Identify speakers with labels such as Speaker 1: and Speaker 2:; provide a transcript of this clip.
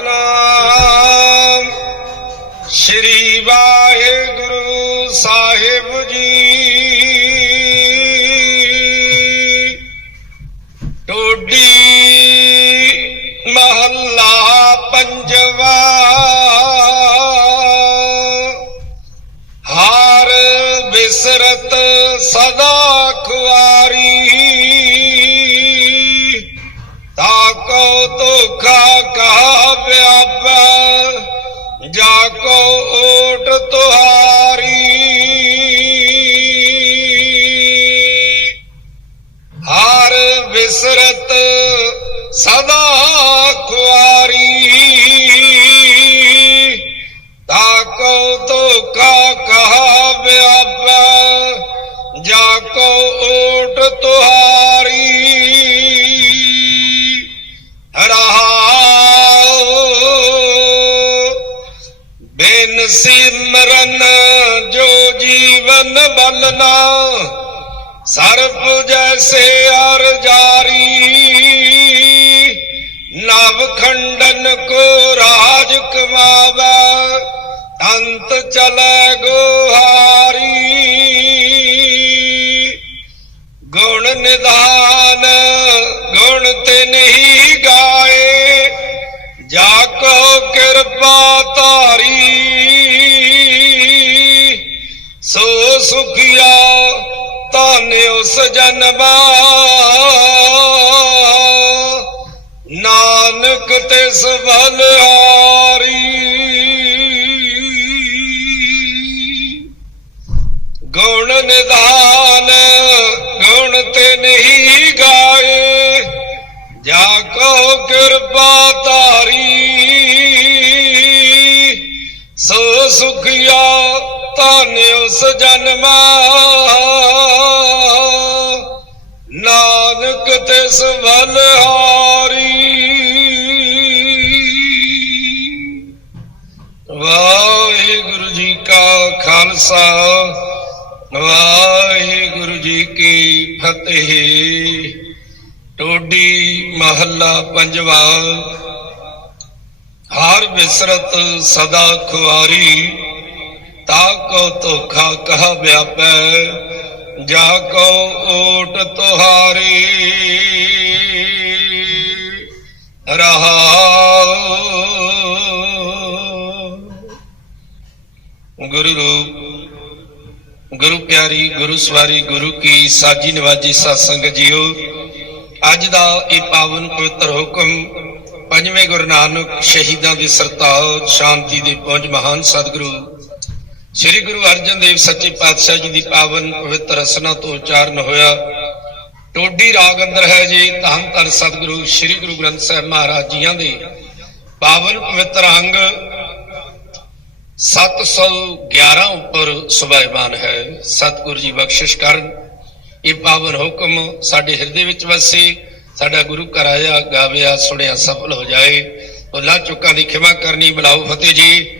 Speaker 1: ਸਤਨਾਮ। ਸ੍ਰੀ ਵਾਹਿਗੁਰੂ ਸਾਹਿਬ ਜੀ। ਟੋਡੀ ਮਹੱਲਾ ਪੰਜਵਾ। ਹਾਰ ਬਿਸਰਤ ਸਦਾ ਖੁਆਰੀ। ਤਾਕੋ ਤੋ ਧੋਖਾ ਕਹਾ ਵਿਆਪੈ ਜਾ ਕੋ ਓਟ ਤੁਹਾਰੀ। ਹਰ ਵਿਸਰਤ ਸਦਾ ਖੁਆਰੀ। ਤਾਕੋ ਧੋਖਾ ਕਹਾ ਵਿਆਪੈ ਜਾ ਕੋ ਓਟ ਤੁਹਾਰੀ। ਰਹਾਉ ਸਿਮਰਨ ਜੋ ਜੀਵਨ ਬਲਨਾ ਸਰਪ ਜੈਸੇ ਅਰ ਜਾਰੀ। ਨਵ ਖੰਡਨ ਕੋ ਰਾਜ ਕਮਾਵੇ, ਅੰਤ ਚਲੇ ਗੋਹਾਰੀ। ਗੁਣ ਨਿਧਾਨ, ਗੁਣ ਤੇ ਨਹੀਂ ਗਾਏ, ਜਾ ਕੋ ਕਿਰਪਾ ਧਾਰੀ। ਉਸ ਜਨਮਾ ਨਾਨਕ ਤਿਸ ਬਲਿਹਾਰੀ ਗੁਣ ਨਿਦਾਨ ਗੁਣ ਤੇ ਨਹੀਂ ਗਾਏ। ਜਾ ਕੋ ਕਿਰਪਾ ਤਾਰੀ ਸੋ ਸੁਖਿਆ ਧਨ ਉਸ ਜਨਮਾ ਨਾਨਕ ਤਿਸ ਬਲਿਹਾਰੀ ਵਾਹਿਗੁਰੂ ਜੀ ਕਾ ਖਾਲਸਾ, ਵਾਹਿਗੁਰੂ ਜੀ ਕੀ ਫਤਿਹ। ਟੋਡੀ ਮਹੱਲਾ ਪੰਜਵਾ। ਹਰ ਬਿਸਰਤ ਸਦਾ ਖੁਆਰੀ, ਤਾ ਕੋ ਧੋਖਾ ਕਹ ਵਿਆਪੈ। ਜਾ ਕੋ ਓਟ ਤੁਹਾਰੀ ਰਹਾ। ਗੁਰੂ ਰੂਪ, ਗੁਰੂ ਪਿਆਰੀ, ਗੁਰੂ ਸਵਾਰੀ, ਗੁਰੂ ਕੀ ਸਾਜੀ ਨਿਵਾਜੀ ਸਾਧ ਸੰਗਤ ਜੀਓ, ਅੱਜ ਦਾ ਇਹ ਪਾਵਨ ਪਵਿੱਤਰ ਹੁਕਮ ਪੰਜਵੇਂ ਗੁਰੂ ਨਾਨਕ ਸ਼ਹੀਦਾਂ ਦੇ ਸਰਤਾਜ, ਸ਼ਾਂਤੀ ਦੇ ਪੁੰਜ ਮਹਾਨ ਸਤਿਗੁਰੂ ਸ੍ਰੀ ਗੁਰੂ ਅਰਜਨ ਦੇਵ ਸੱਚੇ ਪਾਤਸ਼ਾਹ ਜੀ ਦੀ ਪਾਵਨ ਪਵਿੱਤਰ ਰਸਨਾ ਤੋਂ ਉਚਾਰਨ ਹੋਇਆ। ਟੋਡੀ ਰਾਗ ਅੰਦਰ ਹੈ ਜੀ ਧੰਨ ਧੰਨ ਸਤਿਗੁਰੂ ਸ੍ਰੀ ਗੁਰੂ ਗ੍ਰੰਥ ਸਾਹਿਬ ਮਹਾਰਾਜ ਜੀਆਂ ਦੇ। ਪਾਵਨ ਪਵਿੱਤਰ ਅੰਗ 711 ਉੱਪਰ ਸੁਭਾਇਮਾਨ ਹੈ। ਸਤਿਗੁਰੂ ਜੀ ਬਖਸ਼ਿਸ਼ ਕਰਨ। ਇਹ ਪਾਵਨ ਹੁਕਮ ਸਾਡੇ ਹਿਰਦੇ ਵਿੱਚ ਵਸੇ, ਸਾਡਾ ਗੁਰੂ ਘਰ ਆਇਆ, ਗਾਵਿਆ, ਸੁਣਿਆ, ਸਫਲ ਹੋ ਜਾਏ। ਭੁੱਲਾਂ ਚੁੱਕਾਂ ਦੀ ਖਿਮਾ ਕਰਨੀ, ਬੁਲਾਓ ਫਤਿਹ ਜੀ।